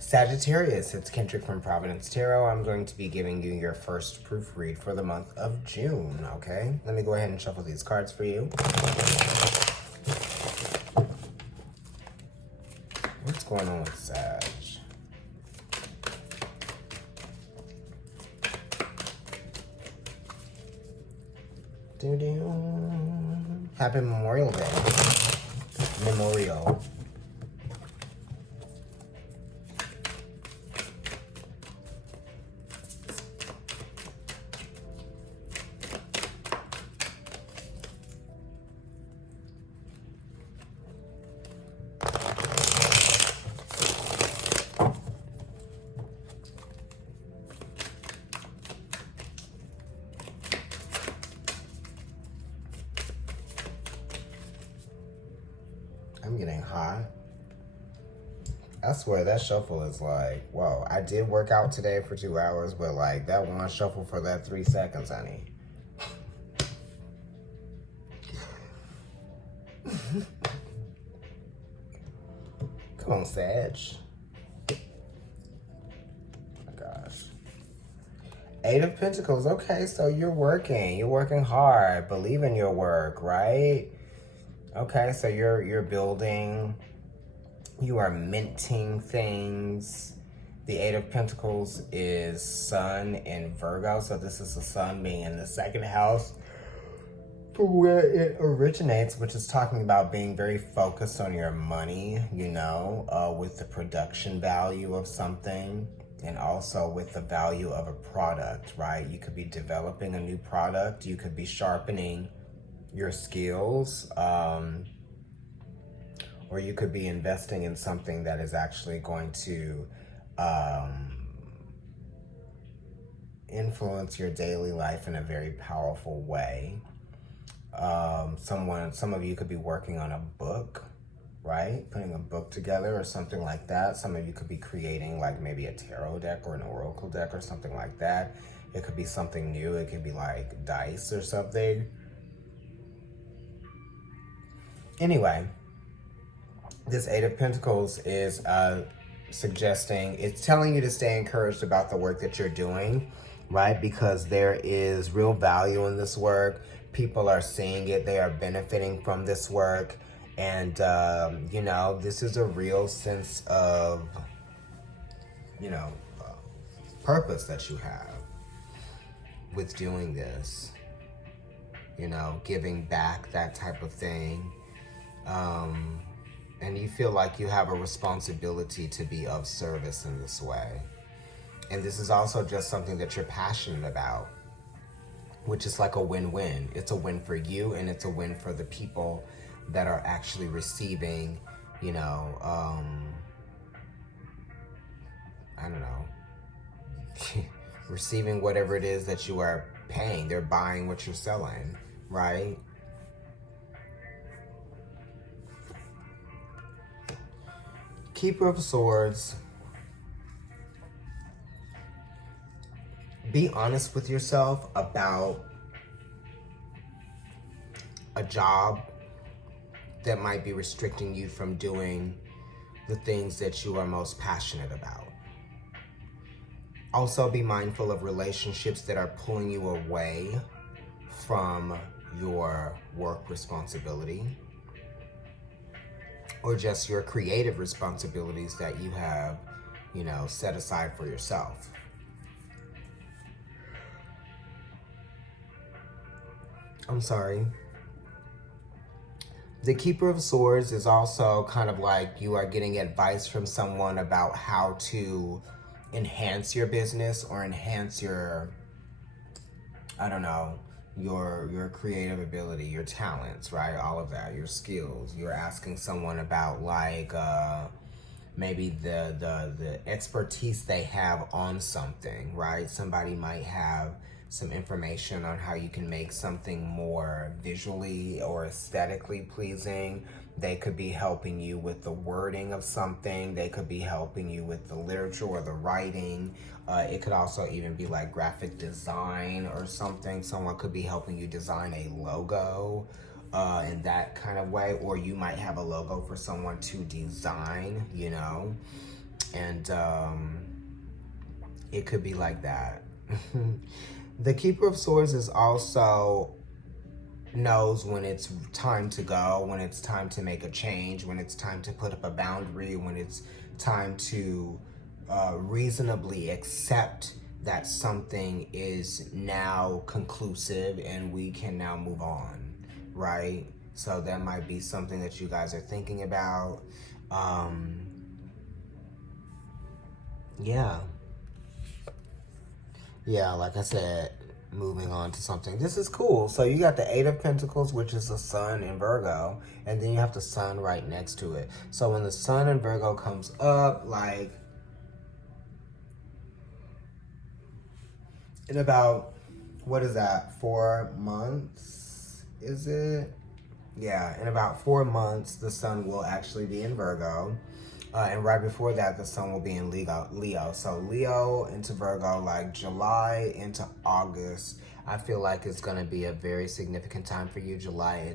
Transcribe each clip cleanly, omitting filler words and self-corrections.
Sagittarius, it's Kendrick from Providence Tarot. I'm going to be giving you your first proofread for the month of June, okay? Let me go ahead and shuffle these cards for you. What's going on with Sag? Happy Memorial Day. Memorial. I'm getting hot. I swear that shuffle is like, whoa, I did work out today for 2 hours, but like that one shuffle for that 3 seconds, honey. Come on, Sag. Oh my gosh. 8 of Pentacles. Okay, so you're working hard. Believe in your work, right? Okay, so you're building, you are minting things. The 8 of Pentacles is Sun in Virgo, so this is the Sun being in the second house for where it originates, which is talking about being very focused on your money, you know, with the production value of something and also with the value of a product, right? You could be developing a new product, you could be sharpening your skills, or you could be investing in something that is actually going to influence your daily life in a very powerful way. Some of you could be working on a book, right? Putting a book together or something like that. Some of you could be creating like maybe a tarot deck or an oracle deck or something like that. It could be something new. It could be like dice or something. Anyway, this 8 of Pentacles is suggesting, it's telling you to stay encouraged about the work that you're doing, right? Because there is real value in this work. People are seeing it. They are benefiting from this work. And, you know, this is a real sense of, you know, purpose that you have with doing this. You know, giving back, that type of thing. And you feel like you have a responsibility to be of service in this way. And this is also just something that you're passionate about, which is like a win-win. It's a win for you and it's a win for the people that are actually receiving, you know, I don't know, receiving whatever it is that you are paying. They're buying what you're selling, right? Keeper of Swords. Be honest with yourself about a job that might be restricting you from doing the things that you are most passionate about. Also be mindful of relationships that are pulling you away from your work responsibility, or just your creative responsibilities that you have, you know, set aside for yourself. I'm sorry. The Keeper of Swords is also kind of like you are getting advice from someone about how to enhance your business or enhance your, I don't know, your creative ability, your talents, right? All of that, your skills. You're asking someone about like maybe the expertise they have on something, right? Somebody might have some information on how you can make something more visually or aesthetically pleasing. They could be helping you with the wording of something. They could be helping you with the literature or the writing. It could also even be like graphic design or something. Someone could be helping you design a logo in that kind of way. Or you might have a logo for someone to design, you know. And it could be like that. The Keeper of Swords is also knows when it's time to go, when it's time to make a change, when it's time to put up a boundary, when it's time to reasonably accept that something is now conclusive and we can now move on, right? So that might be something that you guys are thinking about. Yeah, like I said, moving on to something. This is cool. So you got the Eight of Pentacles, which is the Sun in Virgo, and then you have the Sun right next to it. So when the Sun in Virgo comes up, like in about, what is that, 4 months, is it? Yeah, in about 4 months, the Sun will actually be in Virgo. And right before that, the Sun will be in Leo. So Leo into Virgo, like July into August, I feel like it's going to be a very significant time for you. July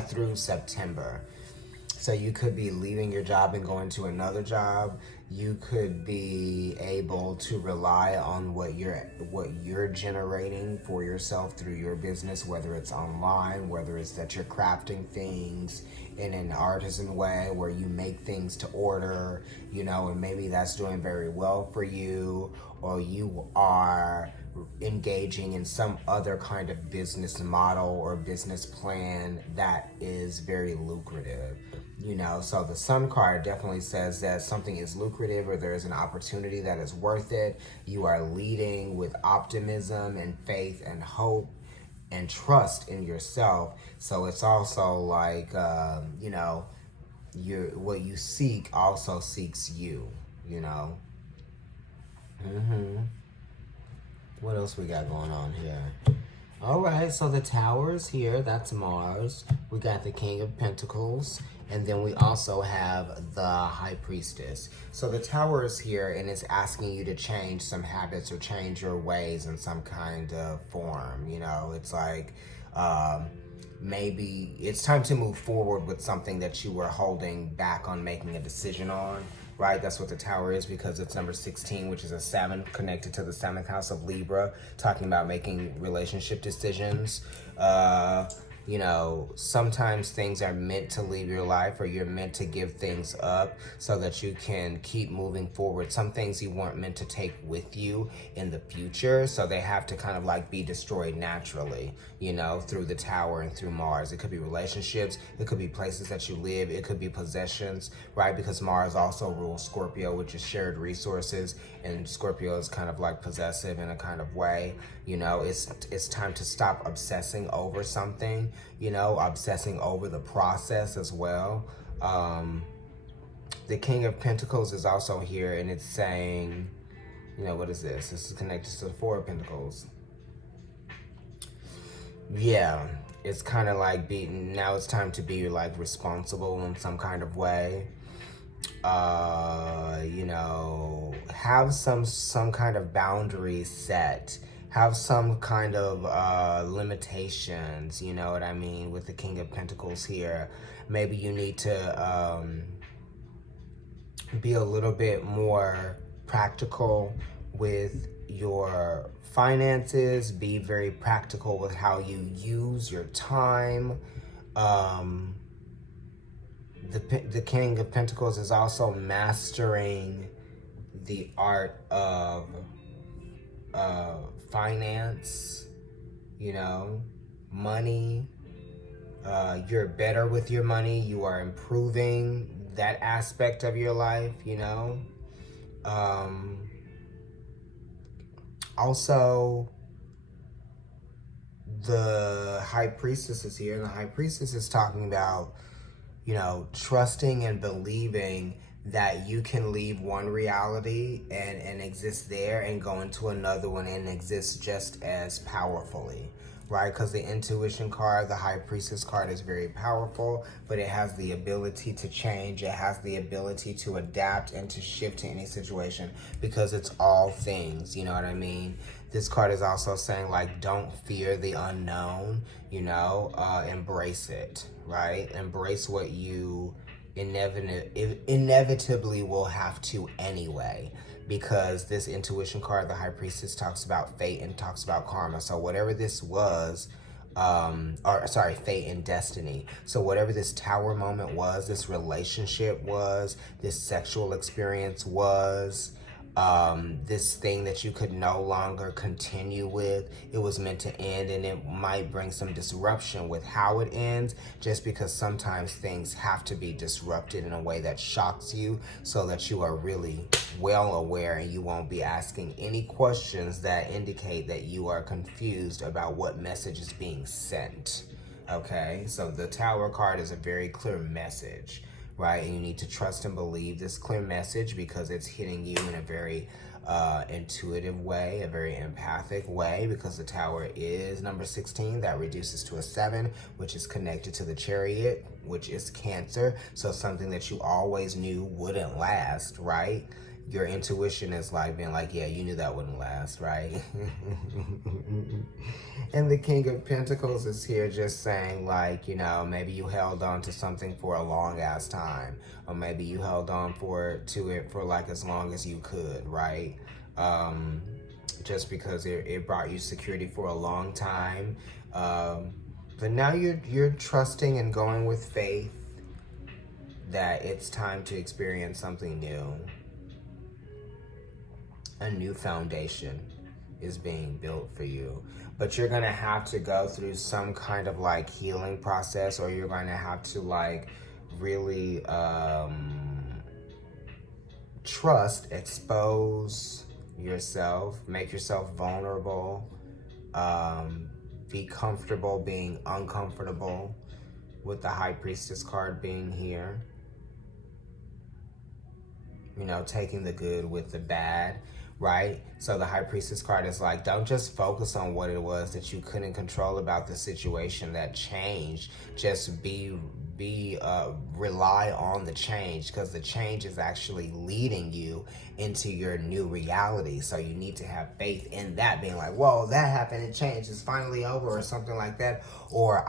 through September. So you could be leaving your job and going to another job. You could be able to rely on what you're generating for yourself through your business, whether it's online, whether it's that you're crafting things in an artisan way where you make things to order, you know, and maybe that's doing very well for you, or you are engaging in some other kind of business model or business plan that is very lucrative, you know. So the Sun card definitely says that something is lucrative, or there is an opportunity that is worth it. You are leading with optimism and faith and hope and trust in yourself. So it's also like, you know, what you seek also seeks you, you know. What else we got going on here? All right, so the Tower is here. That's Mars. We got the King of Pentacles. And then we also have the High Priestess. So the Tower is here and it's asking you to change some habits or change your ways in some kind of form. You know, it's like maybe it's time to move forward with something that you were holding back on making a decision on. Right, that's what the Tower is, because it's number 16, which is a 7 connected to the 7th house of Libra, talking about making relationship decisions. You know, sometimes things are meant to leave your life, or you're meant to give things up so that you can keep moving forward. Some things you weren't meant to take with you in the future, so they have to kind of like be destroyed naturally, you know, through the Tower and through Mars. It could be relationships, it could be places that you live, it could be possessions, right? Because Mars also rules Scorpio, which is shared resources, and Scorpio is kind of like possessive in a kind of way. You know, it's time to stop obsessing over something, you know, obsessing over the process as well. The King of Pentacles is also here, and it's saying, you know, what is this? This is connected to the Four of Pentacles. Yeah, it's kind of like now it's time to be like responsible in some kind of way. You know, have some kind of boundaries set, have some kind of limitations, you know what I mean, with the King of Pentacles here. Maybe you need to be a little bit more practical with your finances, be very practical with how you use your time. The King of Pentacles is also mastering the art of finance, you know, money. You're better with your money. You are improving that aspect of your life, you know. Also, the High Priestess is here, and the High Priestess is talking about, you know, trusting and believing that you can leave one reality and exist there and go into another one and exist just as powerfully, right? Because the Intuition card, the High Priestess card, is very powerful, but it has the ability to change. It has the ability to adapt and to shift to any situation, because it's all things, you know what I mean? This card is also saying, like, don't fear the unknown, you know, embrace it, right? Embrace what you inevitably will have to anyway, because this intuition card, the High Priestess, talks about fate and talks about karma. So whatever this was, fate and destiny. So whatever this tower moment was, this relationship was, this sexual experience was, this thing that you could no longer continue with, it was meant to end, and it might bring some disruption with how it ends, just because sometimes things have to be disrupted in a way that shocks you, so that you are really well aware and you won't be asking any questions that indicate that you are confused about what message is being sent. Okay, so the Tower card is a very clear message, right? And you need to trust and believe this clear message, because it's hitting you in a very intuitive way, a very empathic way, because the Tower is number 16. That reduces to a 7, which is connected to the Chariot, which is Cancer. So something that you always knew wouldn't last, right? Your intuition is like being like, yeah, you knew that wouldn't last, right? And the King of Pentacles is here just saying, like, you know, maybe you held on to something for a long ass time, or maybe you held on to it for like as long as you could, right? Just because it brought you security for a long time. But now you're trusting and going with faith that it's time to experience something new. A new foundation is being built for you, but you're gonna have to go through some kind of like healing process, or you're gonna have to like really trust, expose yourself, make yourself vulnerable, be comfortable being uncomfortable, with the High Priestess card being here. You know, taking the good with the bad, right? So the High Priestess card is like, don't just focus on what it was that you couldn't control about the situation that changed. Just rely on the change, because the change is actually leading you into your new reality. So you need to have faith in that, being like, whoa, that happened, it changed, it's finally over, or something like that. Or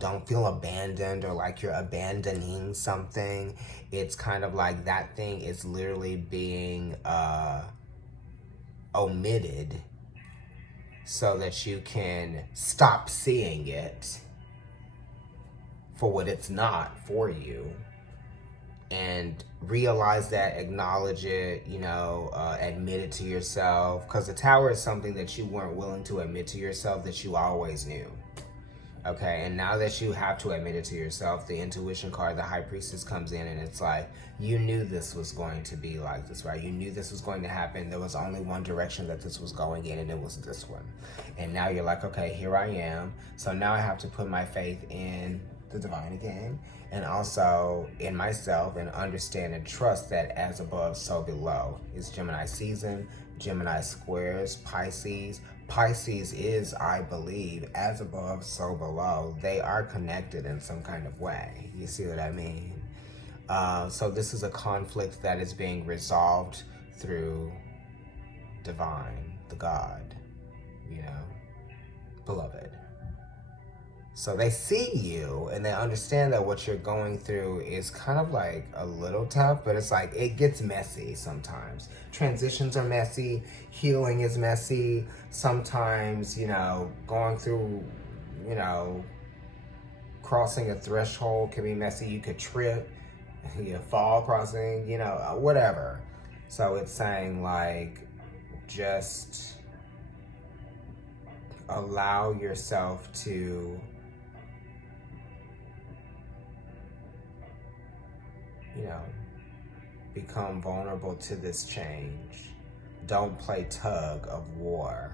don't feel abandoned, or like you're abandoning something. It's kind of like that thing is literally being omitted, so that you can stop seeing it for what it's not for you, and realize that, acknowledge it, admit it to yourself, because the Tower is something that you weren't willing to admit to yourself that you always knew. Okay, and now that you have to admit it to yourself, the intuition card, the High Priestess, comes in, and it's like, you knew this was going to be like this, right? You knew this was going to happen. There was only one direction that this was going in, and it was this one. And now you're like, okay, here I am. So now I have to put my faith in the divine again, and also in myself, and understand and trust that as above, so below. It's Gemini season, Gemini squares, Pisces. Pisces is, I believe, as above, so below. They are connected in some kind of way. You see what I mean? So this is a conflict that is being resolved through divine, the God, beloved. So they see you, and they understand that what you're going through is kind of like a little tough, but it's like, it gets messy sometimes. Transitions are messy, healing is messy. Sometimes, going through, crossing a threshold can be messy. You could trip, you fall crossing, whatever. So it's saying, like, just allow yourself to become vulnerable to this change. Don't play tug of war.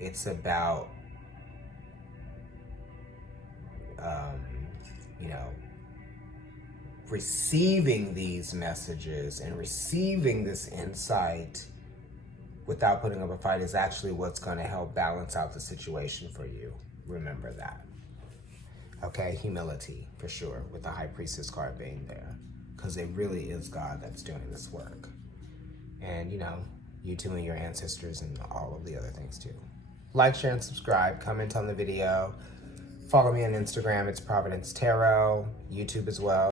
It's about, receiving these messages and receiving this insight without putting up a fight is actually what's going to help balance out the situation for you. Remember that. Okay, humility for sure, with the High Priestess card being there, because it really is God that's doing this work. And you two and your ancestors and all of the other things too. Like, share, and subscribe. Comment on the video. Follow me on Instagram. It's Providence Tarot. YouTube as well.